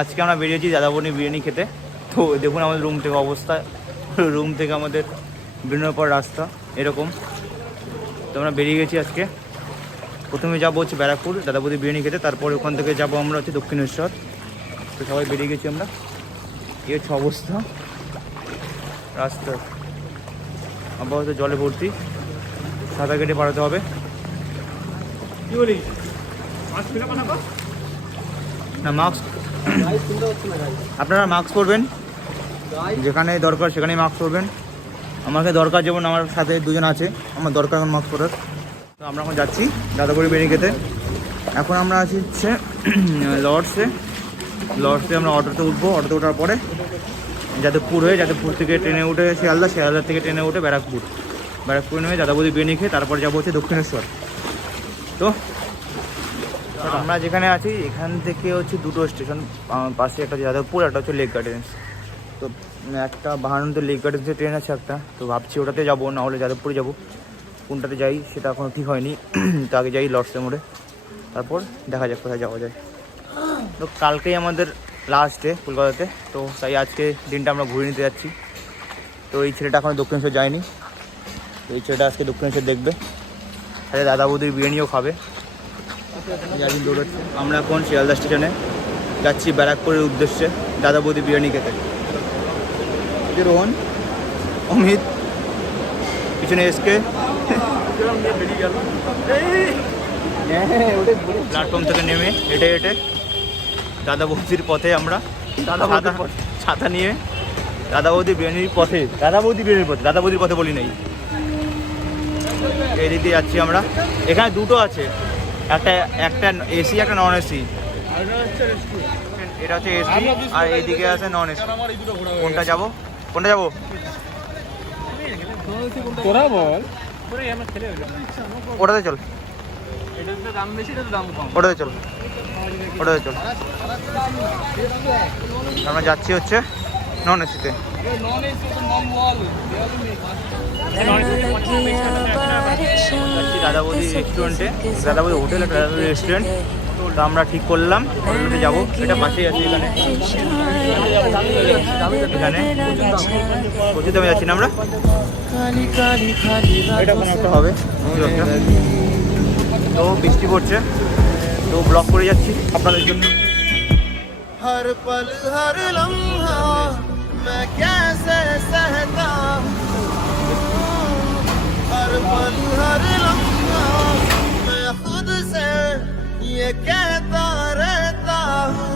আজকে আমরা বেরিয়েছি দাদা বৌদি বিরিয়ানি খেতে। তো দেখুন আমাদের রুম থেকে অবস্থা, রুম থেকে আমাদের বেরোনোর পর রাস্তা এরকম। তো আমরা বেরিয়ে গেছি আজকে। প্রথমে যাবো হচ্ছে ব্যারাকপুর দাদা বৌদি বিরিয়ানি খেতে, তারপরে ওখান থেকে যাবো আমরা হচ্ছে দক্ষিণেশ্বর। তো সবাই বেরিয়ে গেছি আমরা। এই হচ্ছে অবস্থা রাস্তার, আপাতত জলে ভর্তি, সাঁতার কেটে পাঠাতে হবে। কি বলি না, মাস্ক আপনারা মাস্ক পরবেন, যেখানে দরকার সেখানেই মাস্ক পরবেন। আমাকে দরকার, যেমন আমার সাথে দুজন আছে, আমার দরকার এখন মাস্ক পরার। তো আমরা এখন যাচ্ছি দাদা বৌদি বিরিয়ানি খেতে। এখন আমরা আছি হচ্ছে লর্ডসে আমরা অটোতে উঠবো। অটোতে ওঠার পরে যাদবপুর হয়ে, যাদবপুর থেকে ট্রেনে উঠে শিয়ালদা থেকে ট্রেনে উঠে ব্যারাকপুর নেমে দাদা বৌদি বিরিয়ানি খেয়ে তারপরে যাবো হচ্ছে দক্ষিণেশ্বর। তো আমরা যেখানে আছি এখান থেকে হচ্ছে দুটো স্টেশন পাশে, একটা হচ্ছে যাদবপুর, একটা হচ্ছে লেক গার্ডেন্স। তো একটা বাহানন্দ লেক গার্ডেন্সের ট্রেন আছে একটা, তো ভাবছি ওটাতে যাবো, না হলে যাদবপুরে যাবো। কোনটাতে যাই সেটা এখনও ঠিক হয়নি। তো আগে যাই লর্ডসের মোড়ে, তারপর দেখা যাক কোথায় যাওয়া যায়। তো কালকেই আমাদের লাস্ট ডে কলকাতাতে, তো তাই আজকে দিনটা আমরা ঘুরে নিতে যাচ্ছি। তো এই ছেলেটা এখনও দক্ষিণেশ্বর যায়নি, তো এই ছেলেটা আজকে দক্ষিণেশ্বর দেখবে, তাহলে দাদা বৌদির বিরিয়ানিও খাবে। আমরা এখন শিয়ালদা স্টেশনে যাচ্ছি ব্যারাকপুরের উদ্দেশ্যে দাদা বৌদি বিরিয়ানি খেতে। রোহন, অমিত, পিছনে এসকে প্ল্যাটফর্ম থেকে নেমে হেঁটে হেঁটে দাদা বৌদির পথে আমরা ছাতা নিয়ে দাদা বৌদি বিরিয়ানির পথে, দাদা বৌদির পথে বলি নাই, এই দিকে যাচ্ছি আমরা। এখানে দুটো আছে, একটা এসি, একটা নন এসি। এটা হচ্ছে এসি আর এইদিকে আছে নন এসি। কোনটা যাবো? ওটাতে চল, আমরা যাচ্ছি হচ্ছে নন এসিতে। দাদা বৌদি রেস্টুরেন্টে, দাদা বৌদি হোটেল, একটা দাদা বৌদি রেস্টুরেন্ট। তো আমরা ঠিক করলাম হোটেলে যাবো, এটা পাশেই আছে। এখানে প্রচুর দামে যাচ্ছি না আমরা, এটা কোনো একটা হবে। তো বৃষ্টি পড়ছে, তো ব্লগ করে যাচ্ছি আপনাদের জন্য। हर पल हर लम्हा मैं कैसे सहता हूँ, हर पल हर लम्हा मैं खुद से ये कहता रहता हूँ।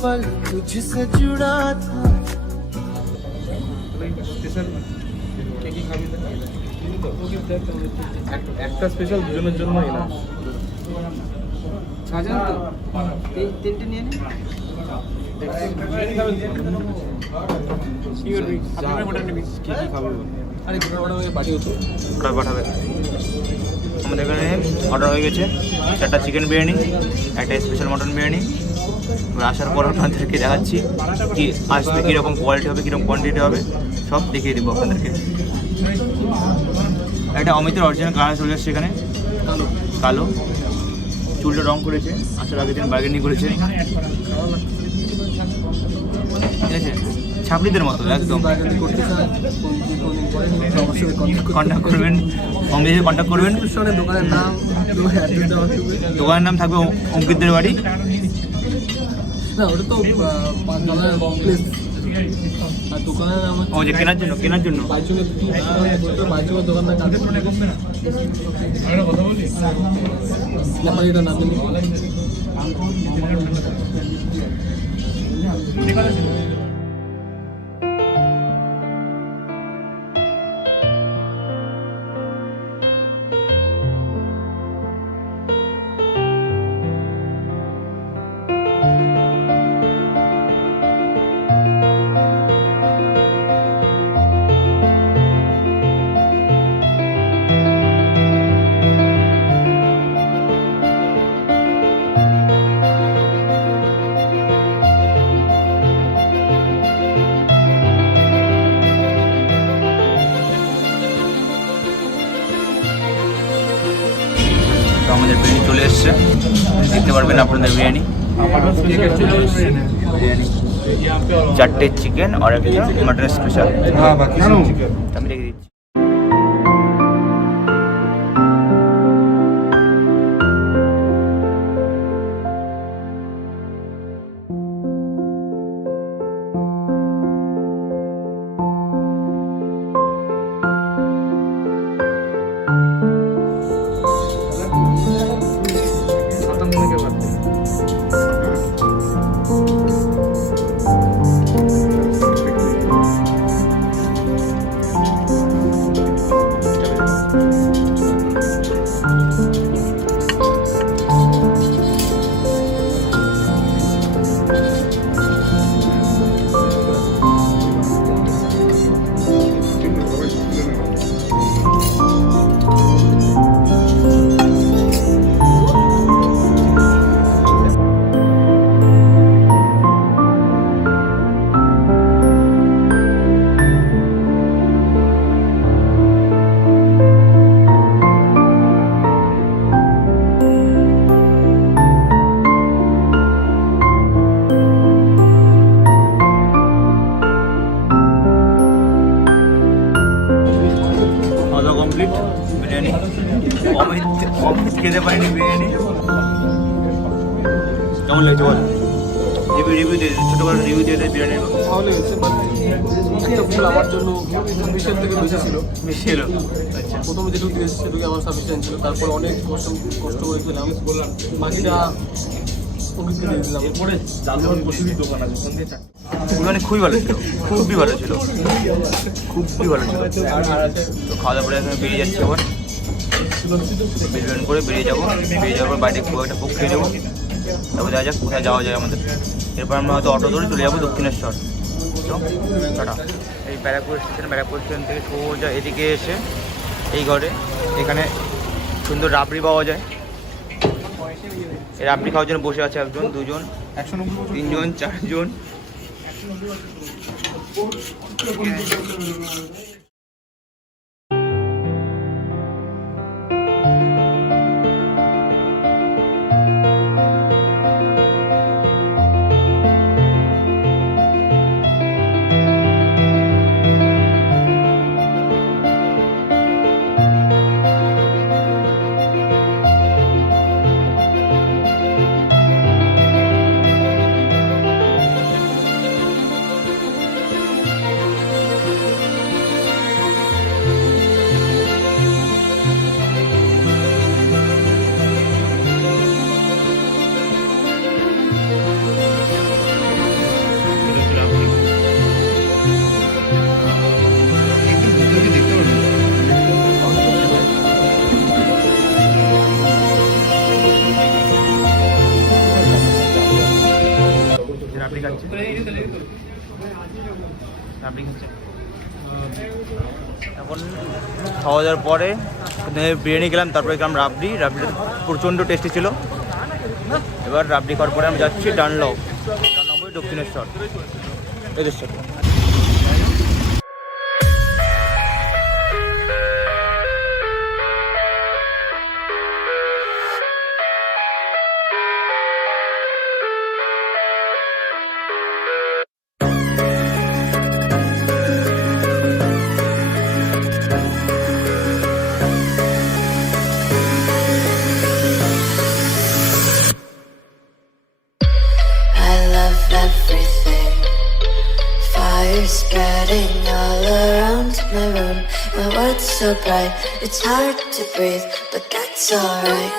पल तुझसे जुड़ा था। একটা স্পেশাল দুজনের জন্যই না, তিনটে নিয়ে নে। পাঠাবে। আমাদের এখানে অর্ডার হয়ে গেছে 4টা চিকেন বিরিয়ানি, একটা স্পেশাল মটন বিরিয়ানি। আসার পর আপনাদেরকে দেখাচ্ছি কি আসবে, কীরকম কোয়ালিটি হবে, কীরকম কোয়ান্টিটি হবে, সব দেখিয়ে দেবো আপনাদেরকে। একটা অমিতের অরিজিনাল কালার চলে এসছে এখানে, কালো, চুলটা রং করেছে, আসার আগের দিন বার্গেনিং করেছে, ঠিক আছে, ছাপড়িদের মতো একদম। কন্ট্যাক্ট করবেন, অমিতের কন্ট্যাক্ট করবেন। দোকানের নাম থাকবে অঙ্কিতদের বাড়ি। না, ওটা তো আর দোকানের আমার ও যে কেনার জন্য বাইচুকের দোকানদার কাজ কথা বলি ব্যাপারীটা নাম জানি তো আমাদের বিরিয়ানি চলে এসছে, দেখতে পারবেন আপনাদের বিরিয়ানি। বিরিয়ানি 4টে চিকেন আর একটা মাটন স্পেশাল। আমি রেখে দিচ্ছি। কমপ্লিট বিরিয়ানি। অমিত খেতে পারিনি বিরিয়ানি। কেমন লাগছে বল? রিভিউ দিয়ে ছোটো করে রিভিউ দিয়ে দেয় বিরিয়ানির। ভালো লেগেছে, বাট একটা ফুল আমার জন্য মিশের থেকে বেশি ছিল। বেশি এলো। আচ্ছা, প্রথমে যেটুকু দিয়েছি সেটুকু আমার সাফিসিয়েন্ট ছিল। তারপর অনেক কষ্ট করেছিলাম, বাকিটা অভিজ্ঞ দিয়ে দিলাম। এরপরে জালুয়ার কচুরির দোকান আছে, ওখান থেকে বিরিয়ানি খুবই ভালো ছিল, খুবই ভালো ছিল, খুবই ভালো ছিল। তো খাওয়া দাওয়া করে এখানে বেরিয়ে যাচ্ছি আবার, বিরিয়ানি করে বেরিয়ে যাবো। বেরিয়ে যাওয়ার পর বাইরে খুব একটা বুক খেয়ে নেবো, তারপর দেখা যাক কোথায় যাওয়া যায় আমাদের। এরপর আমরা হয়তো অটো ধরে চলে যাবো দক্ষিণেশ্বর। টাটা। এই ব্যারাকপুর স্টেশন থেকে সোজা এদিকে এসে এই ঘরে এখানে সুন্দর রাবড়ি পাওয়া যায়। এই রাবড়ি খাওয়ার জন্য বসে আছে একজন, দুজন, 3জন, 4জন। এখন খাওয়া দাওয়ার পরে বিরিয়ানি খেলাম, তারপরে খেলাম রাবড়িটা প্রচণ্ড টেস্টি ছিল। এবার রাবড়ি খাওয়ার পরে আমি যাচ্ছি ডানলপ দক্ষিণেশ্বর এদের সাথে। Everything, so bright, it's hard to breathe, but that's alright.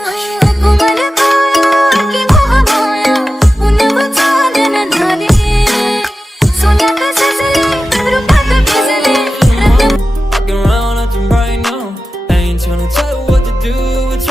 Walking around acting right now. I ain't tryna tell you what to do, it's